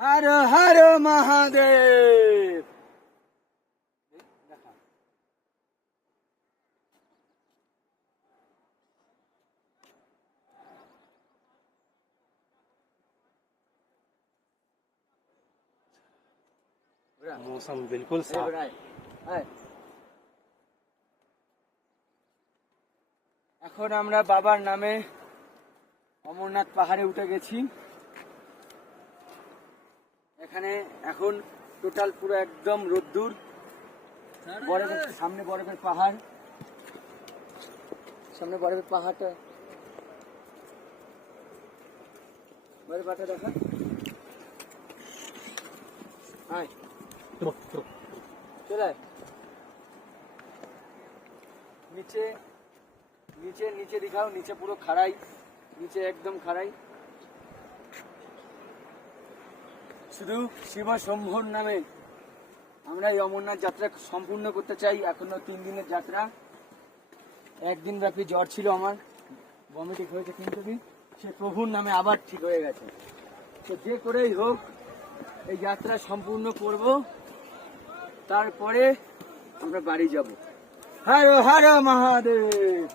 হর হর মহাদেব। मौसम बिल्कुल साफ। এখন আমরা বাবার নামে অমরনাথ পাহাড়ে উঠে গেছি। এখানে এখন টোটাল পুরো একদম রোদ্দুর, বরফের সামনে বরফের পাহাড়, সামনে বরফের পাহাড়টা, বরফের পাহাড়টা দেখা। আয় চলে আয়। নিচে নিচে নিচে দেখাও, নিচে পুরো খাড়াই, নিচে একদম খাড়াই। শুধু শিব শম্ভুর নামে আমরা এই অমরনাথ যাত্রা সম্পূর্ণ করতে চাই। এখনো 3 দিনের যাত্রা। একদিন ব্যাপী জ্বর ছিল আমার, ভমিটিং হয়েছে, কিন্তু সে প্রভুর নামে আবার ঠিক হয়ে গেছে। তো যে করেই হোক এই যাত্রা সম্পূর্ণ করব, তারপরে আমরা বাড়ি যাব। হর হর মহাদেব।